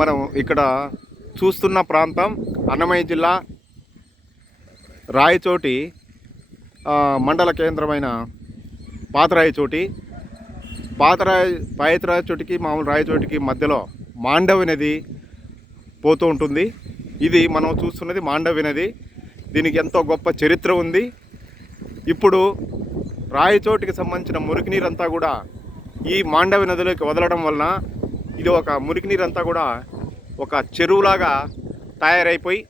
మనం ఇక్కడ చూస్తున్న ప్రాంతం అన్నమయ్య జిల్లా రాయచోటి మండల కేంద్రమైన పాతరాయచోటి పాతరాయ పాయతరాయచోటికి మామూలు రాయచోటికి మధ్యలో మాండవి నది పోతూ ఉంటుంది. ఇది మనం చూస్తున్నది మాండవి నది. దీనికి ఎంతో గొప్ప చరిత్ర ఉంది. ఇప్పుడు రాయచోటికి సంబంధించిన మురికి నీరంతా కూడా ఈ మాండవి నదిలోకి వదలడం వలన ఇది ఒక మురికి నీరంతా కూడా ఒక చెరువులాగా తయారైపోయి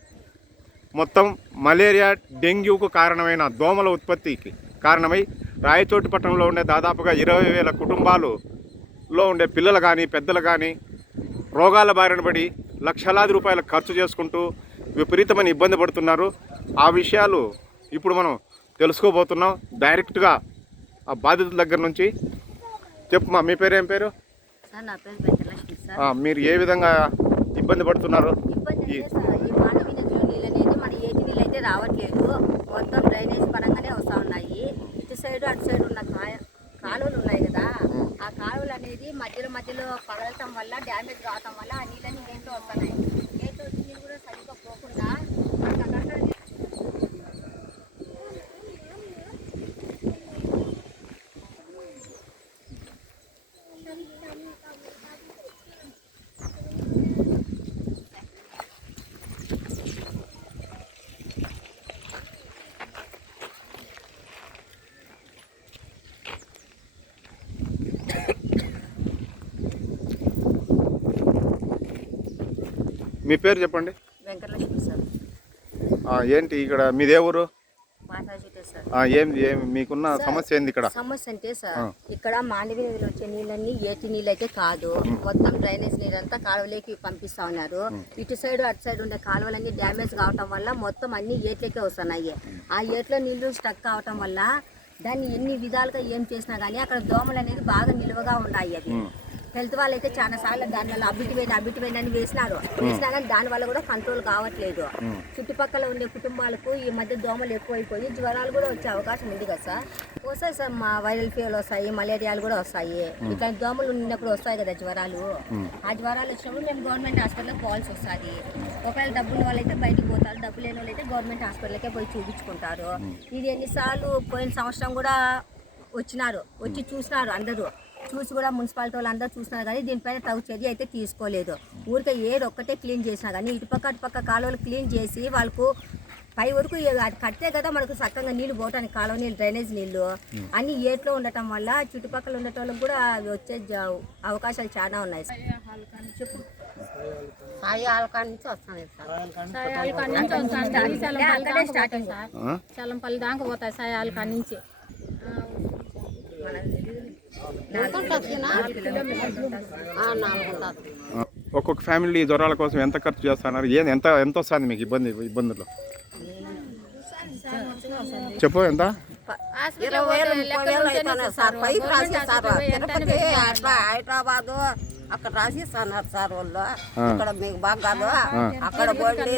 మొత్తం మలేరియా డెంగ్యూకు కారణమైన దోమల ఉత్పత్తికి కారణమై రాయచోటి పట్టణంలో ఉండే దాదాపుగా ఇరవై వేల కుటుంబాలులో ఉండే పిల్లలు కానీ పెద్దలు కానీ రోగాల బారిన పడి లక్షలాది రూపాయలు ఖర్చు చేసుకుంటూ విపరీతమైన ఇబ్బంది పడుతున్నారు. ఆ విషయాలు ఇప్పుడు మనం తెలుసుకోబోతున్నాం. డైరెక్ట్గా ఆ బాధితుల దగ్గర నుంచి. చెప్పు మా మీ పేరు ఏం పేరు? సార్ నా పేరు సార్. మీరు ఏ విధంగా ఇబ్బంది పడుతున్నారు? ఇబ్బంది అంటే సార్ ఈ మానవీ నదిలో నీళ్ళు అనేది మన ఏటి నీళ్ళు అయితే రావట్లేదు. మొత్తం డ్రైనేజ్ పరంగానే వస్తూ ఉన్నాయి. ఇటు సైడ్ అటు సైడ్ ఉన్న కాయ కాలువలు ఉన్నాయి కదా ఆ కాలువలు అనేది మధ్యలో మధ్యలో పగలటం వల్ల డ్యామేజ్ కావటం వల్ల ఆ నీళ్ళని ఏంటో వస్తున్నాయి ఏంటో వచ్చి నీళ్ళు కూడా సరిగ్గా పోకుండా మనకు అక్కడక్కడ మీ పేరు చెప్పండి. వెంకటలక్ష్మి సార్. ఏంటి ఇక్కడ మీదే ఊరు? మీకున్న సమస్య ఏంది ఇక్కడ? సమస్య అంటే సార్. ఇక్కడ మాండవి నదిలో వచ్చే నీళ్ళన్నీ ఏటి నీళ్ళు అయితే కాదు మొత్తం డ్రైనేజ్ నీరంతా కాలువలోకి పంపిస్తా ఉన్నారు. ఇటు సైడ్ అటు సైడ్ ఉండే కాలువలన్నీ డ్యామేజ్ కావటం వల్ల మొత్తం అన్ని ఏట్లకే వస్తున్నాయి. ఆ ఏట్లో నీళ్ళు స్టక్ కావటం వల్ల దాన్ని ఎన్ని విధాలుగా ఏం చేసినా కానీ అక్కడ దోమలు అనేది బాగా నిలువగా ఉన్నాయి అవి. హెల్త్ వాళ్ళు అయితే చాలా సార్లు దాని వల్ల పోయిన అబ్బిటి పోయిన అని వేసినారు. వేసినా కానీ దాని వల్ల కూడా కంట్రోల్ కావట్లేదు. చుట్టుపక్కల ఉండే కుటుంబాలకు ఈ మధ్య దోమలు ఎక్కువైపోయి జ్వరాలు కూడా వచ్చే అవకాశం ఉంది కదా సార్. వస్తాయి సార్ మా వైరల్ ఫీవర్ వస్తాయి మలేరియాలు కూడా వస్తాయి. ఇట్లా దోమలు ఉన్నప్పుడు వస్తాయి కదా జ్వరాలు. ఆ జ్వరాలు వచ్చినప్పుడు మేము గవర్నమెంట్ హాస్పిటల్కి పోవాల్సి వస్తుంది. ఒకవేళ డబ్బులు వాళ్ళైతే బయటికి పోతారు. డబ్బు లేని వాళ్ళైతే గవర్నమెంట్ హాస్పిటల్కే పోయి చూపించుకుంటారు. ఇది ఎన్నిసార్లు పోయిన సంవత్సరం కూడా వచ్చినారు. వచ్చి చూసినారు అందరూ. చూసి కూడా మున్సిపాలిటీ వాళ్ళు అందరూ చూసినారు కానీ దీనిపైన తగు చర్య అయితే తీసుకోలేదు. ఊరికే ఏడు ఒక్కటే క్లీన్ చేసినా కానీ ఇటుపక్క అటుపక్క కాలువలు క్లీన్ చేసి వాళ్ళకు పై వరకు అది కట్టే కదా మనకు చక్కగా నీళ్ళు పోవటానికి కాలువ నీళ్ళు డ్రైనేజ్ నీళ్ళు అన్ని ఏట్లో ఉండటం వల్ల చుట్టుపక్కల ఉండటం కూడా అవి వచ్చే అవకాశాలు చాలా ఉన్నాయి. చెప్పు సాయి ఆలకాడ నుంచి వస్తాను సార్. అక్కడే స్టార్టింగ్. ఆ? చల్లంపల్లి దాకా పోతాయి సాయాలు కాడి నుంచి ఎంత ఉంటుంది నాలుగు ఉంటుంది ఆ, ఒక్కొక్క ఫ్యామిలీ జ్వరాల కోసం ఎంత ఖర్చు చేస్తున్నారు? ఏం ఎంత ఎంత వస్తుంది మీకు ఇబ్బంది ఇబ్బందులు? చెప్పు ఎంత? తిరుపతి అట్లా హైదరాబాదు అక్కడ రాసిస్తున్నారు సార్ వాళ్ళు. ఇక్కడ మీకు బాగా కాదు. అక్కడ పోండి.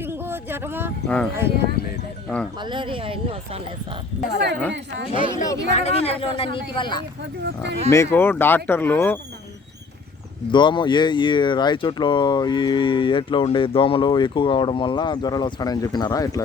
డెంగు జ్వరము. మలేరియా అన్నీ వస్తున్నాయి సార్. మాండవి నదిలో ఉన్న నీటి వల్ల మీకు డాక్టర్లు దోమ ఏ ఈ రాయచోట్లో ఈ ఏట్లో ఉండే దోమలు ఎక్కువ కావడం వల్ల జ్వరాలు వస్తాయని చెప్పినారా? ఇట్లా